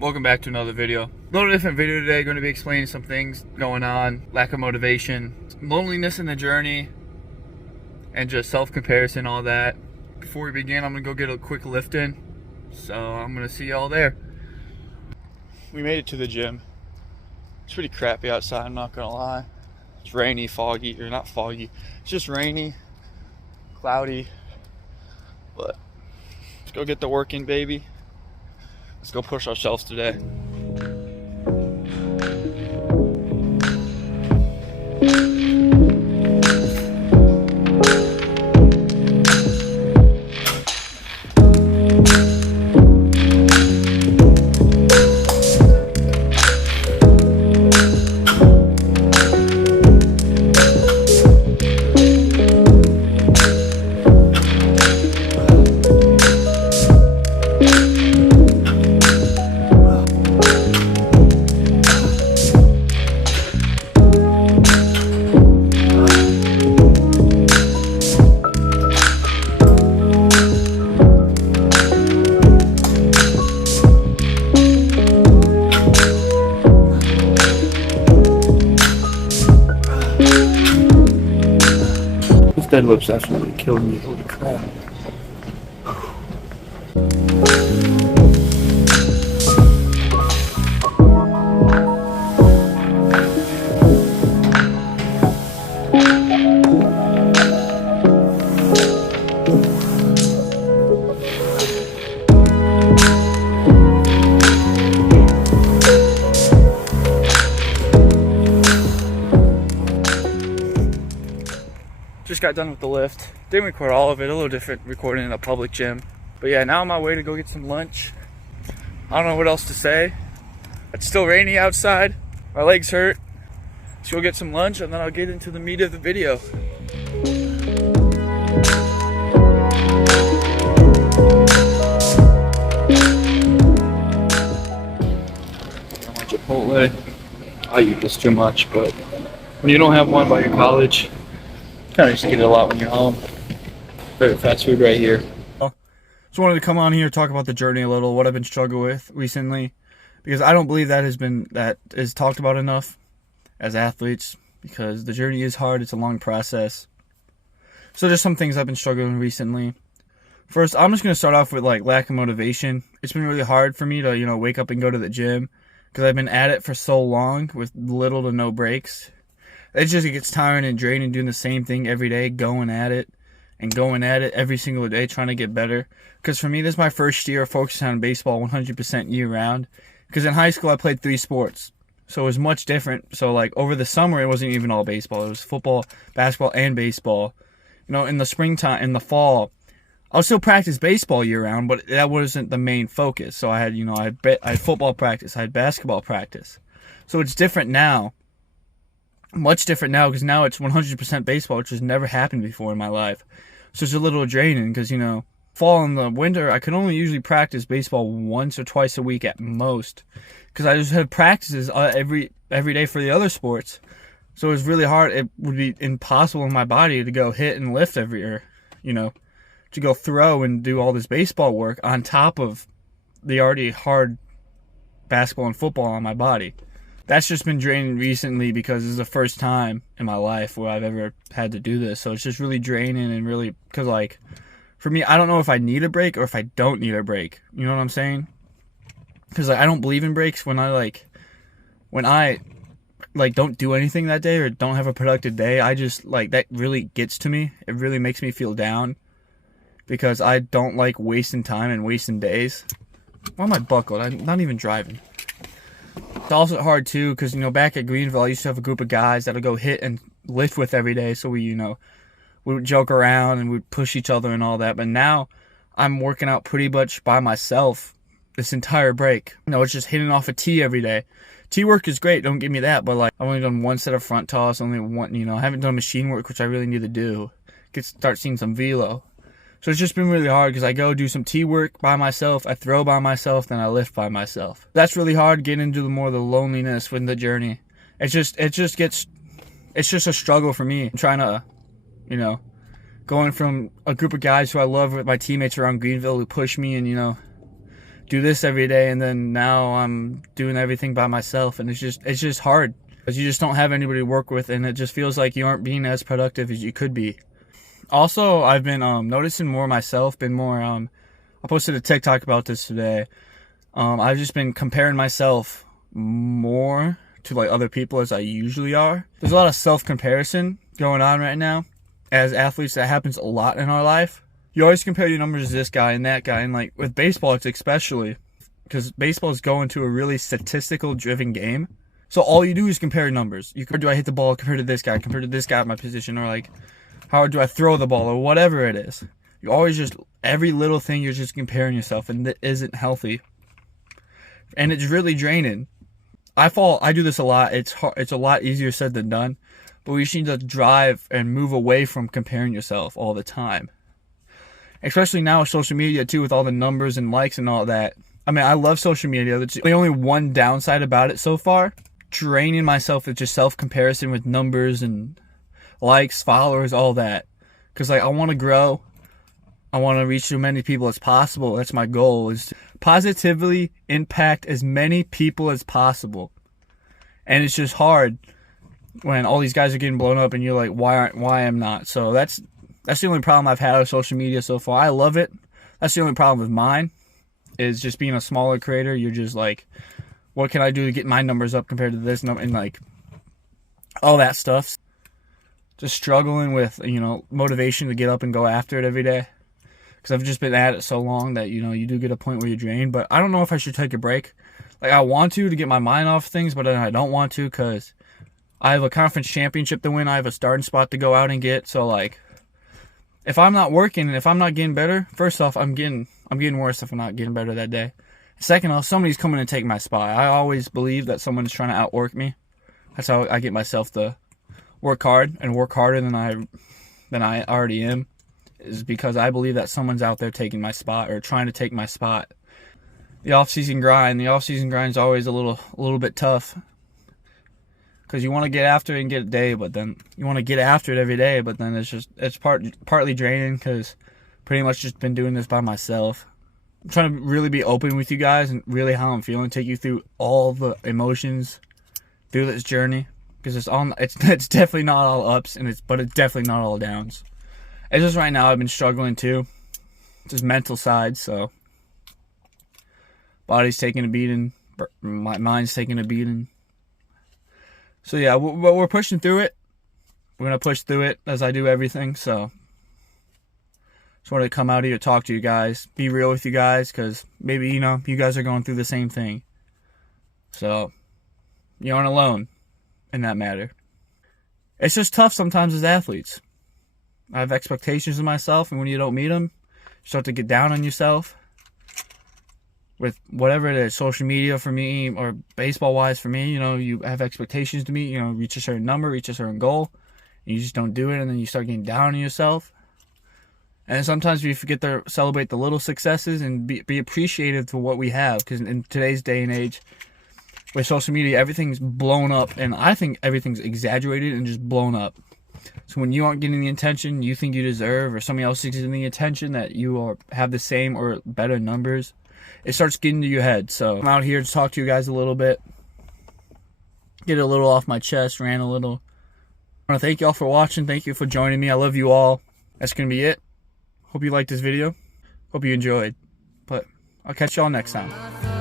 Welcome back to another video. A little different video today. Going to be explaining some things going on, lack of motivation, loneliness in the journey, and just self-comparison, all that. Before we begin, I'm going to go get a quick lift in. So I'm going to see y'all there. We made it to the gym. It's pretty crappy outside, I'm not going to lie. It's rainy, foggy, or not foggy. It's just rainy, cloudy. But let's go get the work in, baby. Let's go push ourselves today. Deadlift's absolutely killing me. Holy crap. Just got done with the lift. Didn't record all of it, a little different recording in a public gym. But yeah, now I'm on my way to go get some lunch. I don't know what else to say. It's still rainy outside. My legs hurt. Let's go get some lunch and then I'll get into the meat of the video. Chipotle. I eat this too much, but when you don't have one by your college, kind of just get it a lot when you're home. Favorite fast food right here. Just wanted to come on here, talk about the journey a little, what I've been struggling with recently, because I don't believe that is talked about enough as athletes, because the journey is hard, it's a long process. So just some things I've been struggling recently. First, I'm just going to start off with like lack of motivation. It's been really hard for me to, wake up and go to the gym, because I've been at it for so long with little to no breaks. It gets tiring and draining doing the same thing every day, going at it every single day, trying to get better. Because for me, this is my first year focusing on baseball 100% year-round. Because in high school, I played 3 sports. So it was much different. So like over the summer, it wasn't even all baseball. It was football, basketball, and baseball. In the springtime, in the fall, I'll still practice baseball year-round, but that wasn't the main focus. So I had, I had football practice, I had basketball practice. So it's different now. Much different now, because now it's 100% baseball, which has never happened before in my life. So it's a little draining, because fall and the winter I could only usually practice baseball once or twice a week at most, because I just had practices every day for the other sports. So it was really hard. It would be impossible in my body to go hit and lift to go throw and do all this baseball work on top of the already hard basketball and football on my body. That's just been draining recently, because this is the first time in my life where I've ever had to do this. So it's just really draining, and really, because for me, I don't know if I need a break or if I don't need a break. You know what I'm saying? Because I don't believe in breaks when I don't do anything that day or don't have a productive day. I just that really gets to me. It really makes me feel down, because I don't like wasting time and wasting days. Why am I buckled? I'm not even driving. It's also hard too, because back at Greenville, I used to have a group of guys that would go hit and lift with every day. So we would joke around and we'd push each other and all that. But now I'm working out pretty much by myself this entire break. It's just hitting off a tee every day. Tee work is great, don't get me that, but I've only done one set of front toss, only one. I haven't done machine work, which I really need to do. Start seeing some velo. So it's just been really hard, because I go do some tee work by myself, I throw by myself, then I lift by myself. That's really hard, getting into the loneliness with the journey. It's just a struggle for me. I'm trying to, going from a group of guys who I love with my teammates around Greenville who push me and, do this every day, and then now I'm doing everything by myself, and it's just hard because you just don't have anybody to work with, and it just feels like you aren't being as productive as you could be. Also, I've been noticing more myself, been more I posted a TikTok about this today. I've just been comparing myself more to like other people as I usually are. There's a lot of self-comparison going on right now. As athletes, that happens a lot in our life. You always compare your numbers to this guy and that guy, and like with baseball, it's especially because baseball is going to a really statistical driven game. So all you do is compare numbers. You compare, do I hit the ball compared to this guy, compared to this guy at my position, or like how do I throw the ball, or whatever it is. You always just, every little thing you're just comparing yourself, and that isn't healthy. And it's really draining. I do this a lot. It's hard, it's a lot easier said than done, but we just need to drive and move away from comparing yourself all the time. Especially now with social media too, with all the numbers and likes and all that. I mean, I love social media. That's the only one downside about it so far. Draining myself with just self-comparison with numbers and likes, followers, all that. Because like I want to grow. I want to reach as many people as possible. That's my goal, is to positively impact as many people as possible. And it's just hard when all these guys are getting blown up and you're like, why I'm not? So that's the only problem I've had with social media so far. I love it. That's the only problem with mine, is just being a smaller creator. You're just like, what can I do to get my numbers up compared to this number, and like all that stuff. Just struggling with, motivation to get up and go after it every day. Because I've just been at it so long that, you do get a point where you're drained. But I don't know if I should take a break. Like, I want to get my mind off things, but then I don't want to because I have a conference championship to win. I have a starting spot to go out and get. So, like, if I'm not working and if I'm not getting better, first off, I'm getting worse if I'm not getting better that day. Second off, somebody's coming to take my spot. I always believe that someone is trying to outwork me. That's how I get myself to work hard and work harder than I already am. Is because I believe that someone's out there taking my spot or trying to take my spot. The off-season grind is always a little bit tough, because you want to get after it and get a day, but then you want to get after it every day, but then it's partly draining because pretty much just been doing this by myself. I'm trying to really be open with you guys and really how I'm feeling, take you through all the emotions through this journey, because it's definitely not all ups, but it's definitely not all downs. It's just right now I've been struggling too. Just mental side, so body's taking a beating, my mind's taking a beating. So yeah, we're pushing through it. We're gonna push through it as I do everything. So just wanted to come out here, talk to you guys, be real with you guys, because maybe you guys are going through the same thing. So you aren't alone in that matter. It's just tough sometimes as athletes. I have expectations of myself, and when you don't meet them, you start to get down on yourself. With whatever it is, social media for me, or baseball-wise for me, you have expectations to meet, reach a certain number, reach a certain goal, and you just don't do it, and then you start getting down on yourself. And sometimes we forget to celebrate the little successes and be appreciative for what we have, because in today's day and age, with social media, everything's blown up, and I think everything's exaggerated and just blown up. So when you aren't getting the attention you think you deserve, or somebody else is getting the attention that you have the same or better numbers, it starts getting to your head. So I'm out here to talk to you guys a little bit, get a little off my chest, rant a little. I want to thank you all for watching. Thank you for joining me. I love you all. That's going to be it. Hope you liked this video. Hope you enjoyed. But I'll catch y'all next time.